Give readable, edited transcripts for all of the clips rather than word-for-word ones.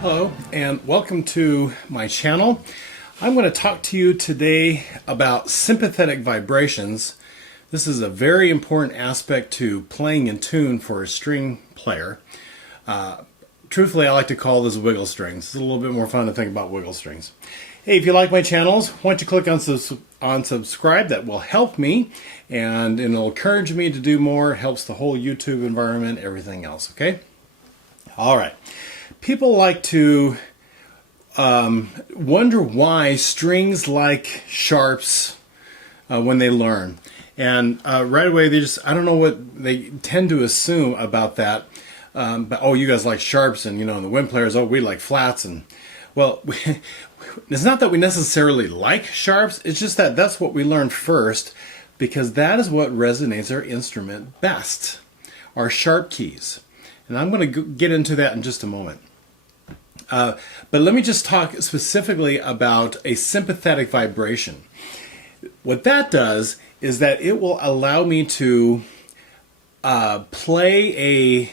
Hello and welcome to my channel. I'm going to talk to you today about sympathetic vibrations. This is a very important aspect to playing in tune for a string player. Truthfully, I like to call this wiggle strings. It's a little bit more fun to think about wiggle strings. Hey, if you like my channels, why don't you click on subscribe? That will help me and it'll encourage me to do more. It helps the whole YouTube environment, everything else, okay? All right. People like to wonder why strings like sharps when they learn. And right away, I don't know what they tend to assume about that. But, oh, you guys like sharps, and, and the wind players, oh, we like flats. And, well, it's not that we necessarily like sharps. It's just that that's what we learn first, because that is what resonates our instrument best, our sharp keys. And I'm going to get into that in just a moment. But let me just talk specifically about a sympathetic vibration. What that does is that it will allow me to play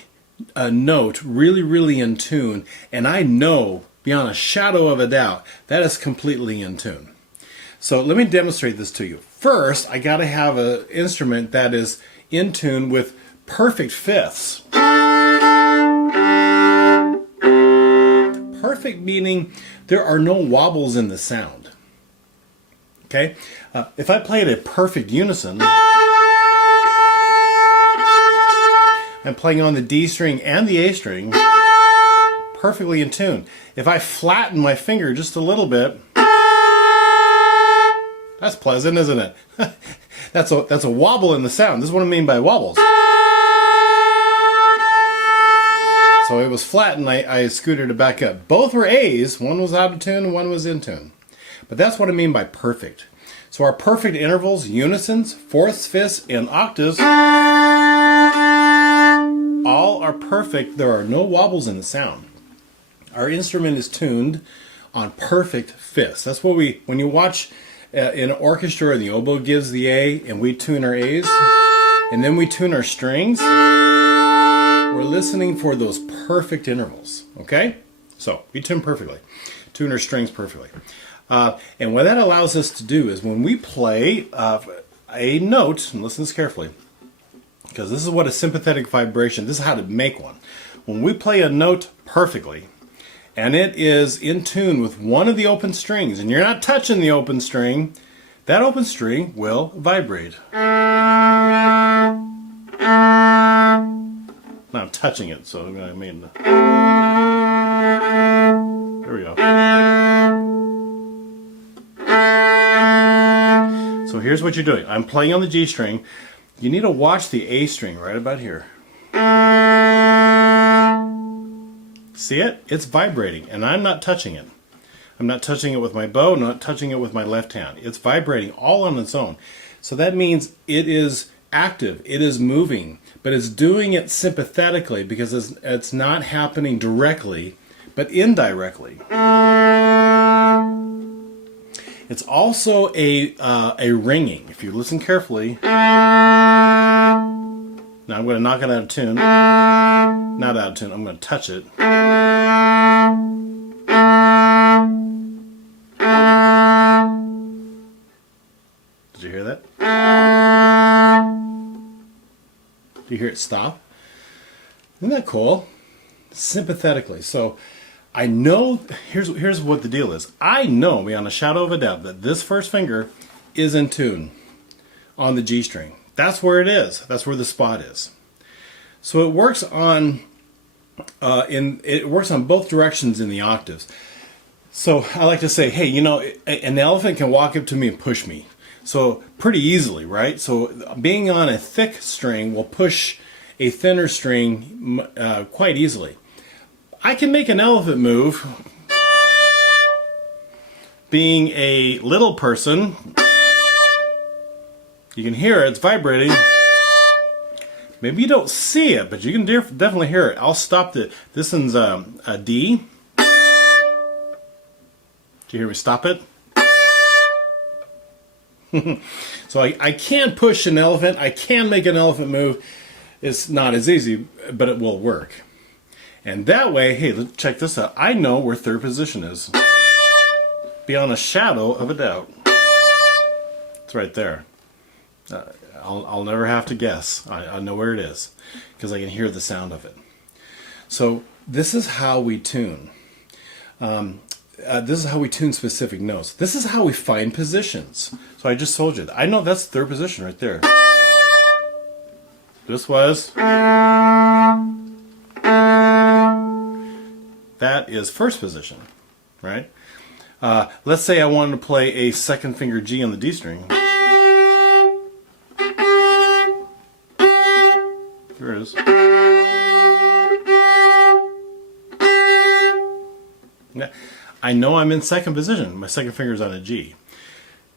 a note really, really in tune, and I know beyond a shadow of a doubt that is completely in tune. So let me demonstrate this to you. First, I got to have an instrument that is in tune with perfect fifths. Perfect meaning there are no wobbles in the sound. Okay? If I played a perfect unison, I'm playing on the D string and the A string, perfectly in tune. If I flatten my finger just a little bit, that's pleasant, isn't it? That's a wobble in the sound. This is what I mean by wobbles. So it was flat and I scooted it back up. Both were A's. One was out of tune and one was in tune. But that's what I mean by perfect. So our perfect intervals, unisons, fourths, fifths, and octaves, all are perfect. There are no wobbles in the sound. Our instrument is tuned on perfect fifths. That's what when you watch in an orchestra, the oboe gives the A and we tune our A's, and then we tune our strings. We're listening for those perfect intervals, okay? So we tune perfectly, tune our strings perfectly. And what that allows us to do is when we play a note, and listen to this carefully, because this is what a sympathetic vibration, this is how to make one. When we play a note perfectly, and it is in tune with one of the open strings, and you're not touching the open string, that open string will vibrate. Now I'm touching it, so I mean, there we go. So here's what you're doing. I'm playing on the G string. You need to watch the A string right about here. See it? It's vibrating, and I'm not touching it. I'm not touching it with my bow, not touching it with my left hand. It's vibrating all on its own. So that means it is active, it is moving, but it's doing it sympathetically because it's not happening directly, but indirectly. It's also a ringing. If you listen carefully, now I'm going to knock it out of tune. Not out of tune, I'm going to touch it. Did you hear that? Do you hear it stop? Isn't that cool? Sympathetically. So I know, here's what the deal is. I know beyond a shadow of a doubt that this first finger is in tune on the G string. That's where it is. That's where the spot is. So it works on it works on both directions in the octaves. So I like to say, hey, an elephant can walk up to me and push me. So pretty easily, right? So being on a thick string will push a thinner string quite easily. I can make an elephant move. Being a little person, you can hear it, it's vibrating. Maybe you don't see it, but you can definitely hear it. I'll stop this one's a D. Did you hear me stop it? So I can push an elephant, I can make an elephant move. It's not as easy, but it will work. And that way, hey, let's check this out. I know where third position is. Beyond a shadow of a doubt. It's right there. I'll never have to guess. I know where it is because I can hear the sound of it. So this is how we tune. This is how we tune specific notes. This is how we find positions. So I just told you. I know that's third position right there. This was. That is first position, right? Let's say I wanted to play a second finger G on the D string. Here it is. Now, I know I'm in second position. My second finger's on a G.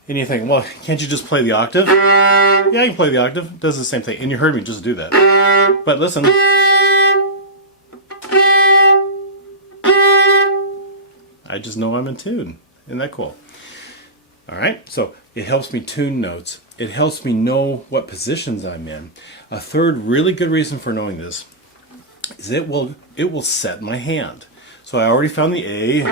And you think, well, can't you just play the octave? Yeah, I can play the octave. It does the same thing. And you heard me just do that. But listen. I just know I'm in tune. Isn't that cool? All right, so it helps me tune notes. It helps me know what positions I'm in. A third really good reason for knowing this is it will set my hand. So I already found the A.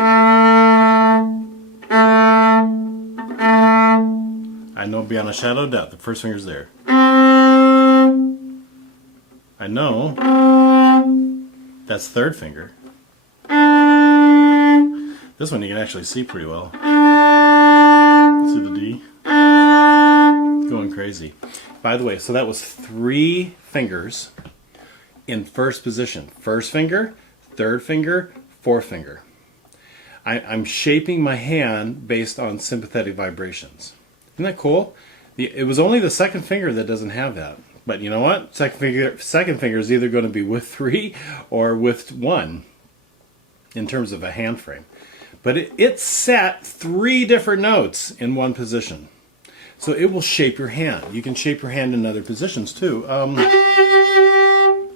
I know beyond a shadow of doubt the first finger's there. I know that's third finger. This one you can actually see pretty well. See the D? Going crazy. By the way, so that was 3 fingers in first position. First finger, third finger, fourth finger. I'm shaping my hand based on sympathetic vibrations. Isn't that cool? It was only the second finger that doesn't have that. But you know what? Second finger is either going to be with 3 or with 1 in terms of a hand frame. But it set 3 different notes in one position. So it will shape your hand. You can shape your hand in other positions too.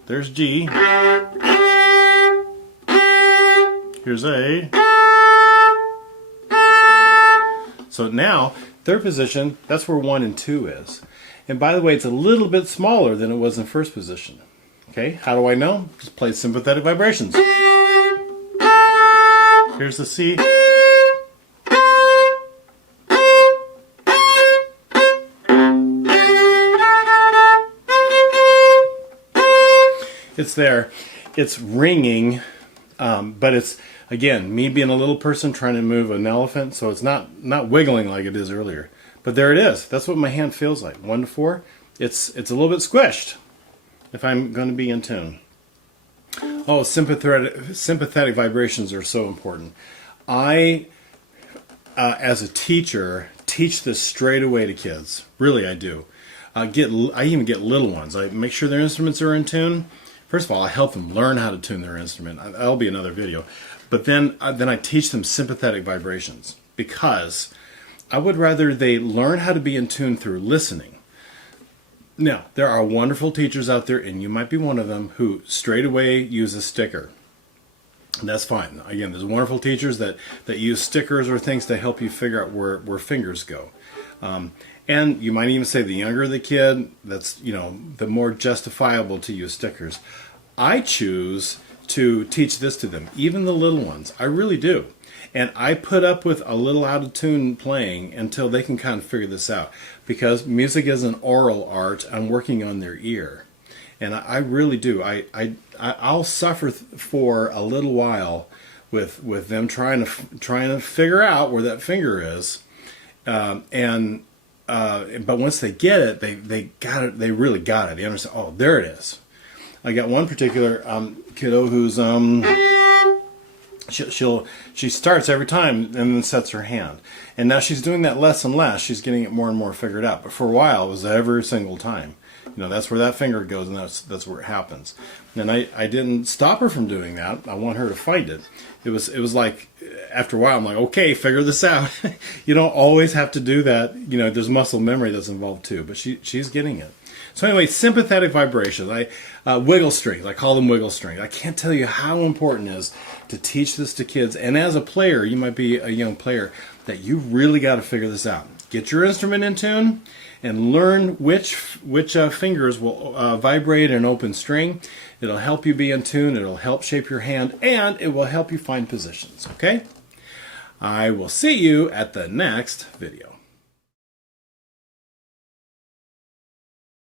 There's G. Here's A. So now, third position, that's where 1 and 2 is. And by the way, it's a little bit smaller than it was in first position. Okay, how do I know? Just play sympathetic vibrations. Here's the C. It's there. It's ringing, but it's, again, me being a little person trying to move an elephant, so it's not wiggling like it is earlier. But there it is. That's what my hand feels like. 1 to 4. It's a little bit squished if I'm going to be in tune. Oh, sympathetic vibrations are so important. I, as a teacher, teach this straight away to kids. Really, I do. I even get little ones. I make sure their instruments are in tune. First of all, I help them learn how to tune their instrument. That'll be another video. But then I teach them sympathetic vibrations because I would rather they learn how to be in tune through listening. Now, there are wonderful teachers out there, and you might be one of them, who straight away use a sticker. And that's fine. Again, there's wonderful teachers that use stickers or things to help you figure out where fingers go. And you might even say the younger the kid, that's, the more justifiable to use stickers. I choose to teach this to them, even the little ones. I really do. And I put up with a little out of tune playing until they can kind of figure this out. Because music is an oral art. I'm working on their ear. And I really do. I'll suffer for a little while with them trying to figure out where that finger is. But once they get it, they got it. They really got it. They understand. Oh, there it is. I got one particular kiddo who's she starts every time and then sets her hand, and now she's doing that less and less. She's getting it more and more figured out. But for a while, it was every single time. That's where that finger goes, and that's where it happens. And I didn't stop her from doing that. I want her to fight it. It was like, after a while, I'm like, okay, figure this out. You don't always have to do that. There's muscle memory that's involved too, but she's getting it. So anyway, sympathetic vibrations. Wiggle strings. I call them wiggle strings. I can't tell you how important it is to teach this to kids. And as a player, you might be a young player, that you really got to figure this out. Get your instrument in tune and learn which fingers will vibrate an open string. It'll help you be in tune, it'll help shape your hand, and it will help you find positions, okay? I will see you at the next video.